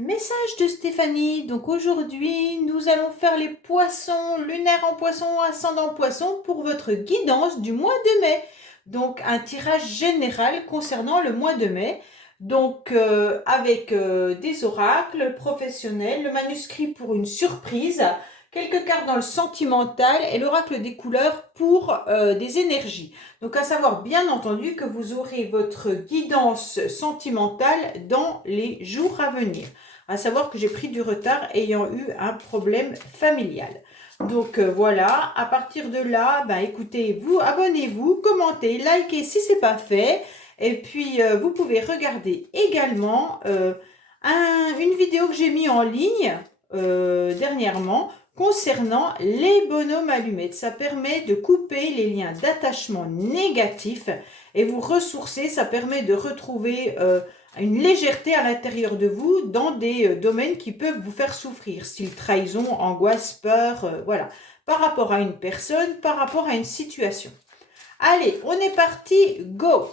message de Stéphanie. Donc aujourd'hui, nous allons faire les poissons, lunaire en poisson, ascendant poisson pour votre guidance du mois de mai. Donc un tirage général concernant le mois de mai. Donc avec des oracles professionnels, le manuscrit pour une surprise, quelques cartes dans le sentimental et l'oracle des couleurs pour des énergies. Donc à savoir bien entendu que vous aurez votre guidance sentimentale dans les jours à venir. À savoir que j'ai pris du retard ayant eu un problème familial. Donc voilà, à partir de là, écoutez, vous abonnez-vous, commentez, likez si ce n'est pas fait. Et puis vous pouvez regarder également une vidéo que j'ai mis en ligne dernièrement concernant les bonhommes allumettes. Ça permet de couper les liens d'attachement négatifs et vous ressourcer. Ça permet de retrouver une légèreté à l'intérieur de vous dans des domaines qui peuvent vous faire souffrir, style trahison, angoisse, peur, voilà, par rapport à une personne, par rapport à une situation. Allez, on est parti, go!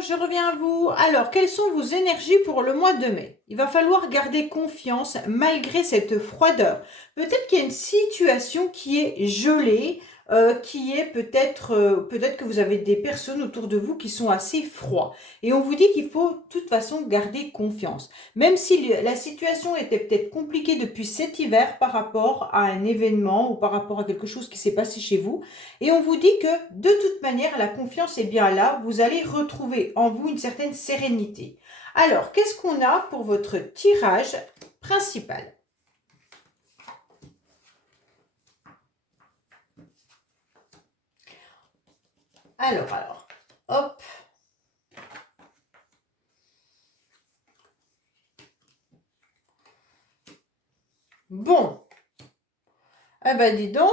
Je reviens à vous. Alors, quelles sont vos énergies pour le mois de mai? Il va falloir garder confiance malgré cette froideur. Peut-être qu'il y a une situation qui est gelée, qui est peut-être que vous avez des personnes autour de vous qui sont assez froids. Et on vous dit qu'il faut de toute façon garder confiance. Même si la situation était peut-être compliquée depuis cet hiver par rapport à un événement ou par rapport à quelque chose qui s'est passé chez vous. Et on vous dit que de toute manière, la confiance est bien là. Vous allez retrouver en vous une certaine sérénité. Alors, qu'est-ce qu'on a pour votre tirage principal? Alors, hop. Bon. Eh ben, dis donc.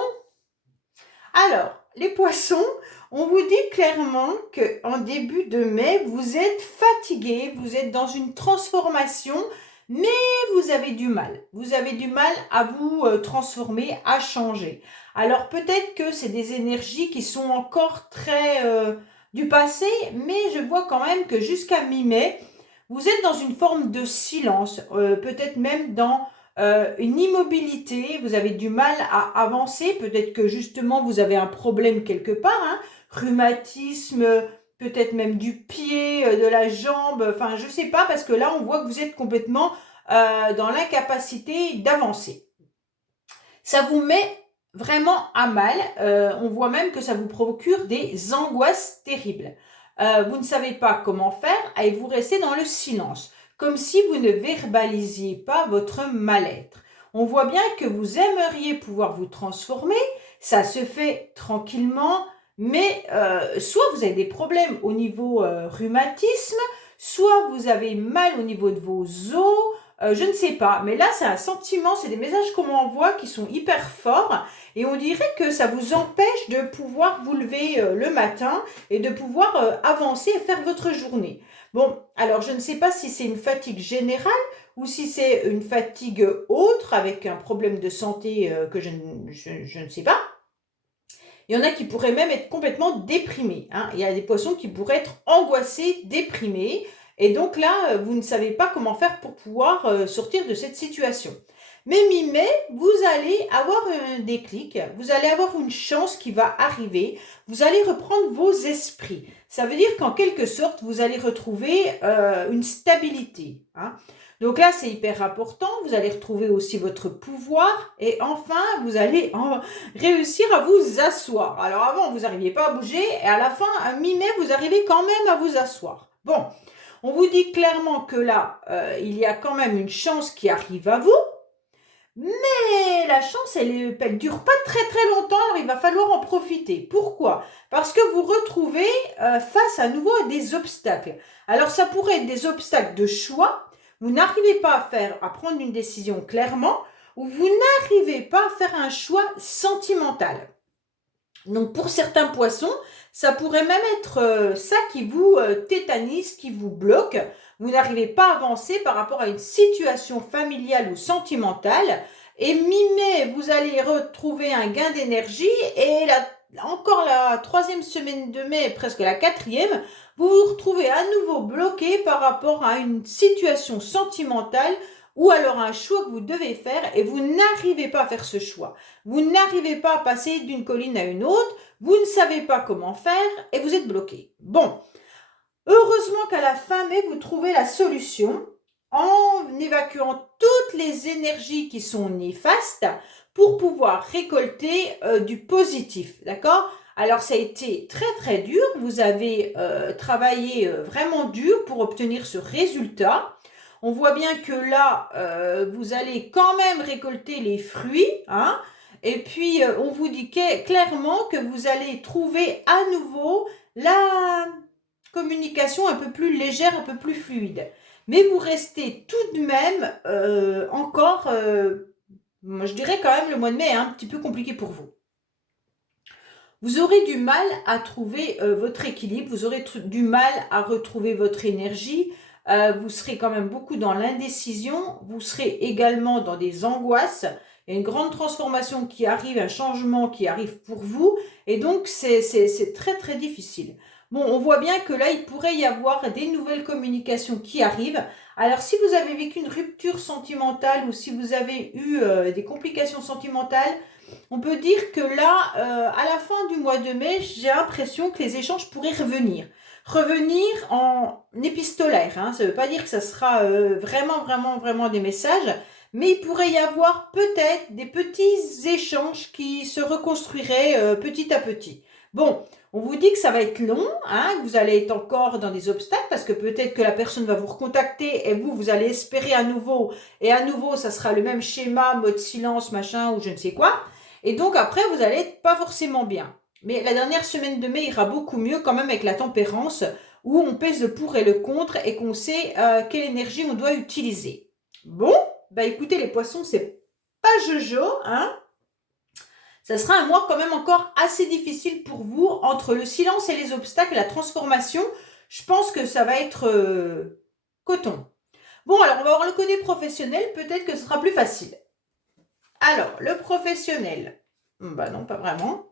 Alors, les poissons, on vous dit clairement qu'en début de mai, vous êtes fatigué, vous êtes dans une transformation, mais vous avez du mal. Vous avez du mal à vous transformer, à changer. Alors peut-être que c'est des énergies qui sont encore très du passé, mais je vois quand même que jusqu'à mi-mai, vous êtes dans une forme de silence, peut-être même dans une immobilité, vous avez du mal à avancer, peut-être que justement vous avez un problème quelque part, hein, rhumatisme, peut-être même du pied, de la jambe, enfin je sais pas, parce que là on voit que vous êtes complètement dans l'incapacité d'avancer. Ça vous met vraiment à mal, on voit même que ça vous procure des angoisses terribles. Vous ne savez pas comment faire et vous restez dans le silence, comme si vous ne verbalisiez pas votre mal-être. On voit bien que vous aimeriez pouvoir vous transformer, ça se fait tranquillement, mais soit vous avez des problèmes au niveau rhumatisme, soit vous avez mal au niveau de vos os, je ne sais pas, mais là c'est un sentiment, c'est des messages qu'on m'envoie qui sont hyper forts et on dirait que ça vous empêche de pouvoir vous lever le matin et de pouvoir avancer et faire votre journée. Bon, alors je ne sais pas si c'est une fatigue générale ou si c'est une fatigue autre avec un problème de santé que je ne sais pas. Il y en a qui pourraient même être complètement déprimés, hein. Il y a des poissons qui pourraient être angoissés, déprimés. Et donc là, vous ne savez pas comment faire pour pouvoir sortir de cette situation. Mais mi-mai, vous allez avoir un déclic, vous allez avoir une chance qui va arriver, vous allez reprendre vos esprits. Ça veut dire qu'en quelque sorte, vous allez retrouver une stabilité, hein. Donc là, c'est hyper important. Vous allez retrouver aussi votre pouvoir et enfin, vous allez réussir à vous asseoir. Alors avant, vous n'arriviez pas à bouger et à la fin, à mi-mai, vous arrivez quand même à vous asseoir. Bon, on vous dit clairement que là, il y a quand même une chance qui arrive à vous, mais la chance, elle ne dure pas très très longtemps, alors il va falloir en profiter. Pourquoi? Parce que vous retrouvez face à nouveau à des obstacles. Alors ça pourrait être des obstacles de choix, vous n'arrivez pas à prendre une décision clairement, ou vous n'arrivez pas à faire un choix sentimental. Donc pour certains poissons, ça pourrait même être ça qui vous tétanise, qui vous bloque. Vous n'arrivez pas à avancer par rapport à une situation familiale ou sentimentale Et mi-mai, vous allez retrouver un gain d'énergie. Et encore la troisième semaine de mai, presque la quatrième, vous vous retrouvez à nouveau bloqué par rapport à une situation sentimentale ou alors un choix que vous devez faire et vous n'arrivez pas à faire ce choix. Vous n'arrivez pas à passer d'une colline à une autre, vous ne savez pas comment faire et vous êtes bloqué. Bon, heureusement qu'à la fin mai, vous trouvez la solution en évacuant toutes les énergies qui sont néfastes pour pouvoir récolter du positif, d'accord? Alors ça a été très très dur, vous avez travaillé vraiment dur pour obtenir ce résultat. On voit bien que là, vous allez quand même récolter les fruits, hein, et puis on vous dit clairement que vous allez trouver à nouveau la communication un peu plus légère, un peu plus fluide. Mais vous restez tout de même encore, moi je dirais quand même le mois de mai est un petit peu compliqué pour vous. Vous aurez du mal à trouver votre équilibre, vous aurez du mal à retrouver votre énergie, vous serez quand même beaucoup dans l'indécision, vous serez également dans des angoisses, il y a une grande transformation qui arrive, un changement qui arrive pour vous, et donc c'est très très difficile. Bon, on voit bien que là, il pourrait y avoir des nouvelles communications qui arrivent. Alors, si vous avez vécu une rupture sentimentale ou si vous avez eu des complications sentimentales, on peut dire que là, à la fin du mois de mai, j'ai l'impression que les échanges pourraient revenir. Revenir en épistolaire, hein. Ça ne veut pas dire que ça sera vraiment des messages, mais il pourrait y avoir peut-être des petits échanges qui se reconstruiraient petit à petit. Bon, on vous dit que ça va être long, hein, que vous allez être encore dans des obstacles parce que peut-être que la personne va vous recontacter et vous allez espérer à nouveau. Et à nouveau, ça sera le même schéma, mode silence, machin ou je ne sais quoi. Et donc après, vous allez être pas forcément bien. Mais la dernière semaine de mai ira beaucoup mieux quand même avec la tempérance où on pèse le pour et le contre et qu'on sait quelle énergie on doit utiliser. Bon, bah écoutez les poissons, c'est pas jojo, hein. Ça sera un mois quand même encore assez difficile pour vous entre le silence et les obstacles et la transformation. Je pense que ça va être coton. Bon, alors on va voir le côté professionnel, peut-être que ce sera plus facile. Alors, le professionnel. Bah non, pas vraiment.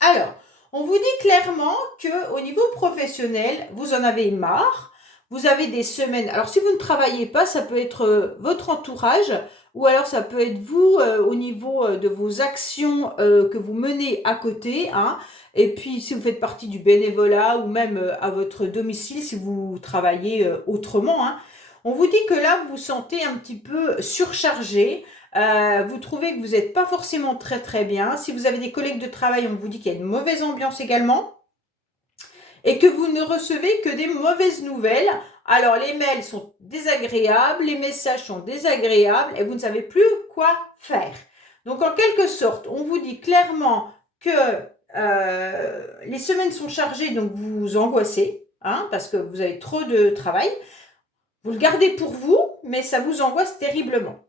Alors, on vous dit clairement qu'au niveau professionnel, vous en avez marre. Vous avez des semaines. Alors, si vous ne travaillez pas, ça peut être votre entourage ou alors ça peut être vous au niveau de vos actions que vous menez à côté, hein. Et puis, si vous faites partie du bénévolat ou même à votre domicile, si vous travaillez autrement, hein. On vous dit que là, vous vous sentez un petit peu surchargé. Vous trouvez que vous n'êtes pas forcément très très bien. Si vous avez des collègues de travail, on vous dit qu'il y a une mauvaise ambiance également et que vous ne recevez que des mauvaises nouvelles. Alors les mails sont désagréables, les messages sont désagréables et vous ne savez plus quoi faire. Donc en quelque sorte, on vous dit clairement que les semaines sont chargées, donc vous vous angoissez, hein, parce que vous avez trop de travail. Vous le gardez pour vous, mais ça vous angoisse terriblement.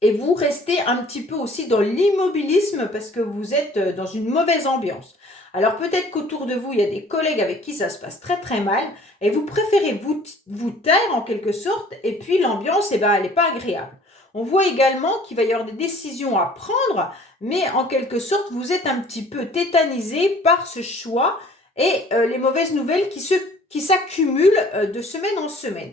Et vous restez un petit peu aussi dans l'immobilisme parce que vous êtes dans une mauvaise ambiance. Alors peut-être qu'autour de vous, il y a des collègues avec qui ça se passe très très mal et vous préférez vous taire en quelque sorte et puis l'ambiance, elle n'est pas agréable. On voit également qu'il va y avoir des décisions à prendre, mais en quelque sorte, vous êtes un petit peu tétanisé par ce choix et les mauvaises nouvelles qui s'accumulent de semaine en semaine.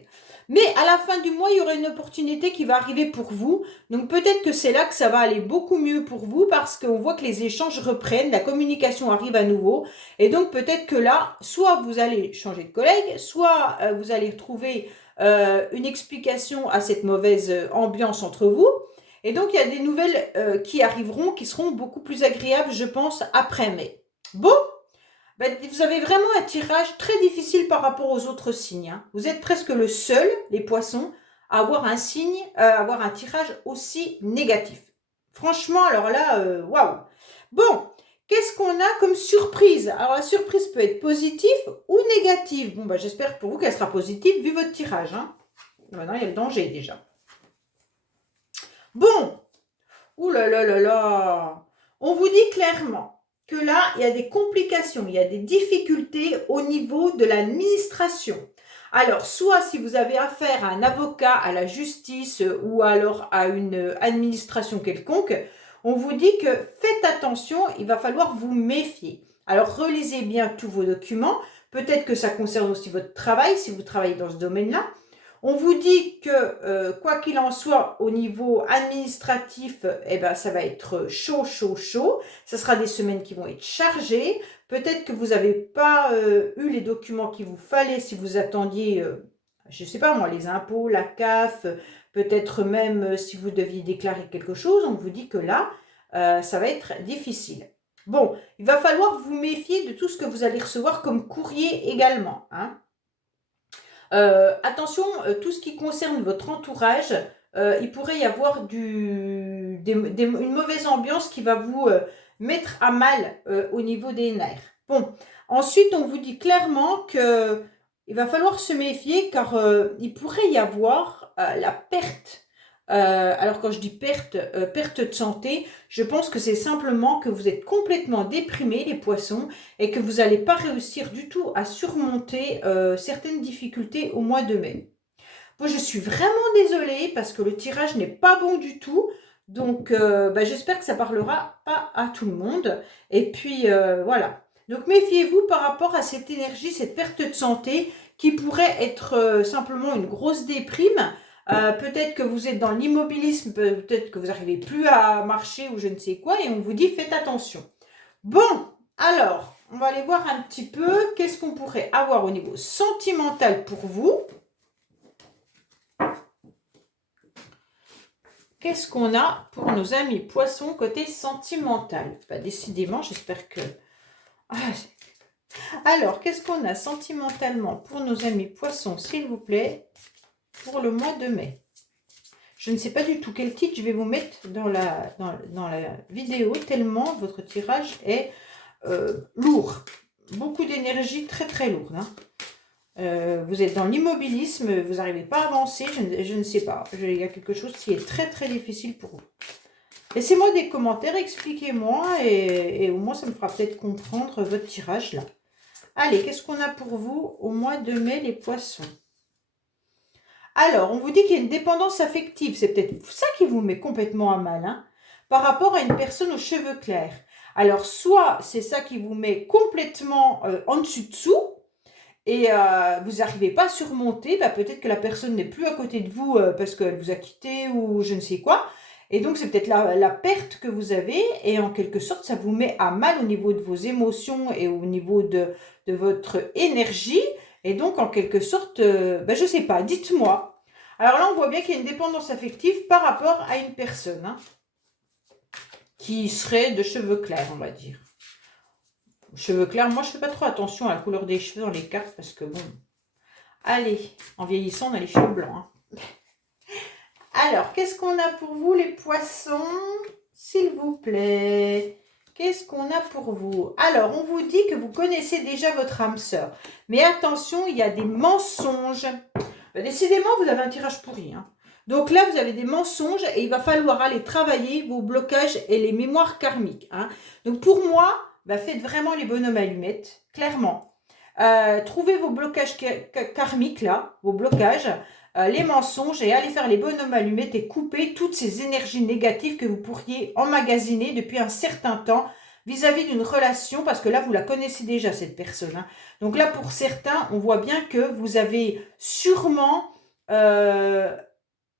Mais à la fin du mois, il y aura une opportunité qui va arriver pour vous. Donc peut-être que c'est là que ça va aller beaucoup mieux pour vous parce qu'on voit que les échanges reprennent, la communication arrive à nouveau. Et donc peut-être que là, soit vous allez changer de collègue, soit vous allez trouver une explication à cette mauvaise ambiance entre vous. Et donc il y a des nouvelles qui arriveront, qui seront beaucoup plus agréables, je pense, après mai. Bon, ben, vous avez vraiment un tirage très difficile par rapport aux autres signes, hein. Vous êtes presque le seul, les poissons, à avoir un signe, avoir un tirage aussi négatif. Franchement, alors là, waouh. Bon, qu'est-ce qu'on a comme surprise? Alors la surprise peut être positive ou négative. Bon, ben, j'espère pour vous qu'elle sera positive vu votre tirage, hein. Maintenant, il y a le danger déjà. Bon, ouh là là là là. On vous dit clairement que là, il y a des complications, il y a des difficultés au niveau de l'administration. Alors, soit si vous avez affaire à un avocat, à la justice ou alors à une administration quelconque, on vous dit que faites attention, il va falloir vous méfier. Alors, relisez bien tous vos documents. Peut-être que ça concerne aussi votre travail, si vous travaillez dans ce domaine-là. On vous dit que, quoi qu'il en soit, au niveau administratif, eh ben, ça va être chaud, chaud, chaud. Ce sera des semaines qui vont être chargées. Peut-être que vous n'avez pas eu les documents qu'il vous fallait si vous attendiez, je ne sais pas moi, les impôts, la CAF, peut-être même si vous deviez déclarer quelque chose. On vous dit que là, ça va être difficile. Bon, il va falloir vous méfier de tout ce que vous allez recevoir comme courrier également, hein. Attention, tout ce qui concerne votre entourage, il pourrait y avoir une mauvaise ambiance qui va vous mettre à mal au niveau des nerfs. Bon, ensuite, on vous dit clairement que il va falloir se méfier car il pourrait y avoir la perte. Alors quand je dis perte, perte de santé, je pense que c'est simplement que vous êtes complètement déprimés, les poissons, et que vous n'allez pas réussir du tout à surmonter certaines difficultés au mois de mai. Moi, je suis vraiment désolée parce que le tirage n'est pas bon du tout. Donc, j'espère que ça parlera pas à tout le monde. Et puis, voilà. Donc, méfiez-vous par rapport à cette énergie, cette perte de santé qui pourrait être simplement une grosse déprime. Peut-être que vous êtes dans l'immobilisme, peut-être que vous n'arrivez plus à marcher ou je ne sais quoi. Et on vous dit, faites attention. Bon, alors, on va aller voir un petit peu qu'est-ce qu'on pourrait avoir au niveau sentimental pour vous. Qu'est-ce qu'on a pour nos amis poissons côté sentimental? Décidément, j'espère que... Alors, qu'est-ce qu'on a sentimentalement pour nos amis poissons, s'il vous plaît, pour le mois de mai? Je ne sais pas du tout quel titre je vais vous mettre dans la vidéo, tellement votre tirage est lourd. Beaucoup d'énergie, très très lourde, hein. Vous êtes dans l'immobilisme, vous n'arrivez pas à avancer, je ne sais pas. Il y a quelque chose qui est très très difficile pour vous. Laissez-moi des commentaires, expliquez-moi et au moins ça me fera peut-être comprendre votre tirage là. Allez, qu'est-ce qu'on a pour vous au mois de mai, les poissons? Alors, on vous dit qu'il y a une dépendance affective. C'est peut-être ça qui vous met complètement à mal, hein, par rapport à une personne aux cheveux clairs. Alors, soit c'est ça qui vous met complètement en dessous, et vous n'arrivez pas à surmonter, peut-être que la personne n'est plus à côté de vous parce qu'elle vous a quitté ou je ne sais quoi. Et donc, c'est peut-être la perte que vous avez et en quelque sorte, ça vous met à mal au niveau de vos émotions et au niveau de votre énergie. Et donc, en quelque sorte, je ne sais pas, dites-moi. Alors là, on voit bien qu'il y a une dépendance affective par rapport à une personne, hein, qui serait de cheveux clairs, on va dire. Cheveux clairs, moi je fais pas trop attention à la couleur des cheveux dans les cartes parce que bon, allez, en vieillissant on a les cheveux blancs, hein. Alors, qu'est-ce qu'on a pour vous les poissons, s'il vous plaît? Qu'est-ce qu'on a pour vous? Alors, on vous dit que vous connaissez déjà votre âme sœur, mais attention, il y a des mensonges. Décidément, vous avez un tirage pourri, hein. Donc là, vous avez des mensonges et il va falloir aller travailler vos blocages et les mémoires karmiques, hein. Donc pour moi, faites vraiment les bonhommes allumettes, clairement. Trouvez vos blocages karmiques là, vos blocages, les mensonges et allez faire les bonhommes allumettes et couper toutes ces énergies négatives que vous pourriez emmagasiner depuis un certain temps vis-à-vis d'une relation, parce que là, vous la connaissez déjà, cette personne, hein. Donc là, pour certains, on voit bien que vous avez sûrement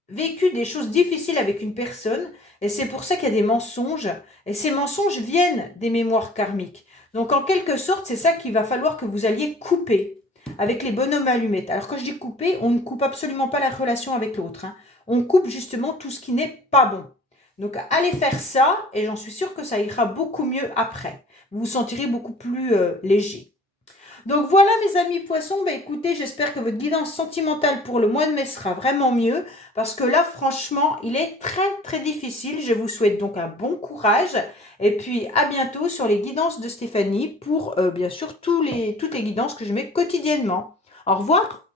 vécu des choses difficiles avec une personne, et c'est pour ça qu'il y a des mensonges, et ces mensonges viennent des mémoires karmiques. Donc en quelque sorte, c'est ça qu'il va falloir que vous alliez couper avec les bonhommes allumettes. Alors quand je dis couper, on ne coupe absolument pas la relation avec l'autre, hein. On coupe justement tout ce qui n'est pas bon. Donc allez faire ça, et j'en suis sûre que ça ira beaucoup mieux après. Vous vous sentirez beaucoup plus léger. Donc voilà mes amis poissons, écoutez, j'espère que votre guidance sentimentale pour le mois de mai sera vraiment mieux, parce que là franchement, il est très très difficile. Je vous souhaite donc un bon courage, et puis à bientôt sur les guidances de Stéphanie pour bien sûr toutes les guidances que je mets quotidiennement. Au revoir.